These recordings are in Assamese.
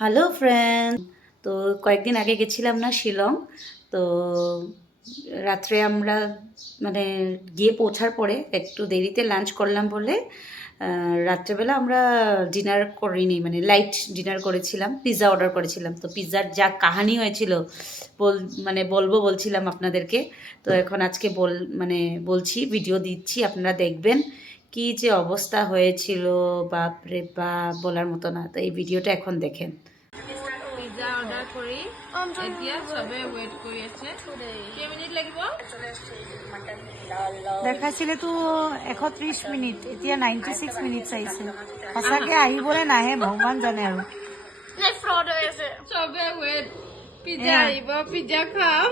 Hello friend. তো কয়েকদিন আগে গেছিলাম না শিলং। তো রাত্রে আমরা মানে গিয়ে পৌঁছার পরে একটু দেরিতে লাঞ্চ করলাম বলে রাত্রেবেলা আমরা ডিনার করিনি, মানে লাইট ডিনার করেছিলাম, পিৎজা অর্ডার করেছিলাম। তো পিৎজার যা কাহানি হয়েছিল বলছিলাম আপনাদেরকে। তো এখন আজকে মানে বলছি, ভিডিও দিচ্ছি, আপনারা দেখবেন কি যে অবস্থা হয়েছিল, বাপরে বাপ, বলার মতো না। তো এই ভিডিওটা এখন দেখেন। পিজ্জা অৰ্ডাৰ কৰি এতিয়া চবে ৱেইট কৰি আছে। কেইমিনিট লাগিব? দেখাইছিলে তো 130 মিনিট, এতিয়া 96 মিনিট আহিছে। সঁচাকে আহিবলে নাহে ভগৱান জানে আৰু। চবে ৱেইট, পিজ্জা আহিব, পিজ্জা খাম।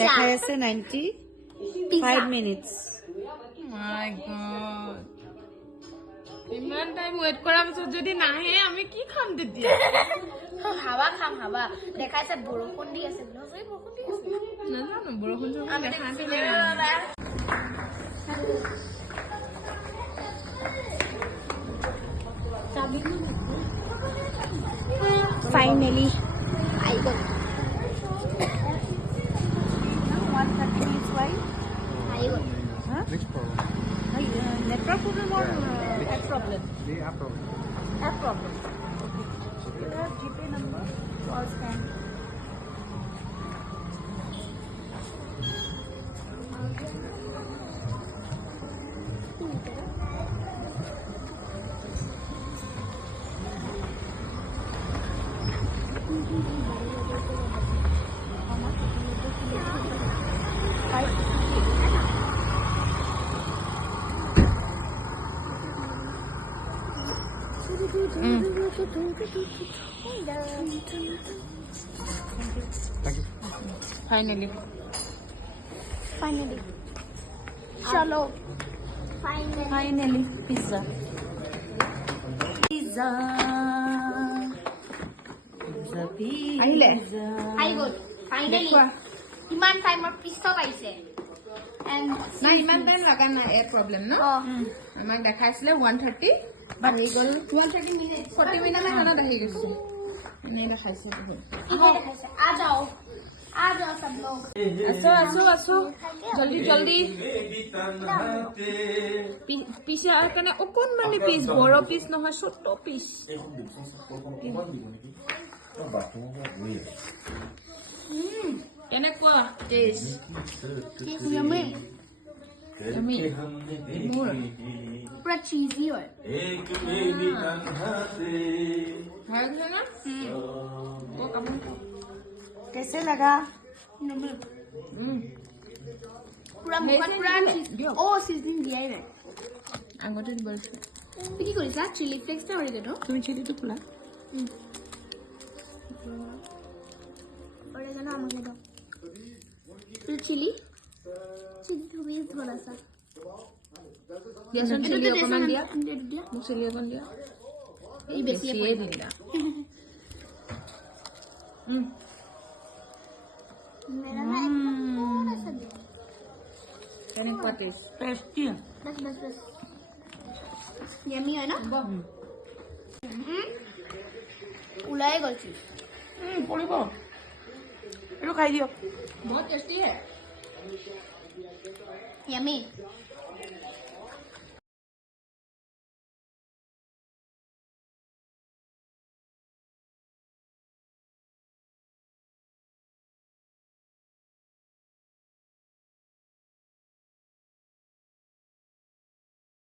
দেখাই আছে 95 মিনিট। মাই গড, ইমান টাইম ৱেইট কৰাৰ পিছত যদি নাহে আমি কি খাম তেতিয়া? হাৱা খাম, হাৱা দেখাইছে। বৰষুণ দি আছে, নাজানো, বৰষুণ চৰষুণ দেখা নাছিলে। ফাইনেলি আই গ'ল। 130 মিনিট why? আই গ'ল। Which problem? Network problem or app problem? The app problem. App problem. Okay. Your GPay number was scanned. Thank you. Finally finally চলো, Finally, pizza. Pizza. Pizza, আহিলে? pizza. আই গ'ল ফাইনেলি। দেখুৱা। ইমান টাইমৰ পিছত আহিছে। নাই, ইমান টাইম লগা নাই। এ প্ৰব্লেম ন? আমাক দেখাইছিলে 130, আহি গ'ল 130 মিনিট 40 মিনিট মানত আহি গৈছে। এনেই দেখাইছে বহুত। দেখাইছে। আ যাও, আ যাও সব লোক। আছো জলদি জলদি। পিছৰ কাৰণে অকণমানি পিচ, বড় পিচ নহয়, ছোট পিচ। কেনেকুৱা টেষ্ট? Yummy. আমি মোৰ পুৰা চিজি হয়। ভাল আছে না? ও কামন कैसे लगा? পুৰা মুখত পুৰা দিয়ক। অ চিজনিং দিয়াই নাই। আগতে দিব লাগিছে। তুমি কি কৰিছা? চিলি ফ্লেক্স নে অৰিগেনো? তুমি চিলিটো খোলা। অৰিগেনো আমাকে দাও। চিলি চিলি তুমি বনাইছা। দিয়াচোন, চিলি অকণমান দিয়া। দিয়া। মোক চিলি অকণ দিয়া। এই বেছিয়ে বেছিয়ে দিলা। मेरा ना थोड़ा सा दे। কেনেকুৱা টেষ্ট? टेस्टी है। बस यम्मी है ना? ওলাই গলছি। পড়িব এইটো খাই দিয়ক। বহুত টেষ্টি হে। यम्मी।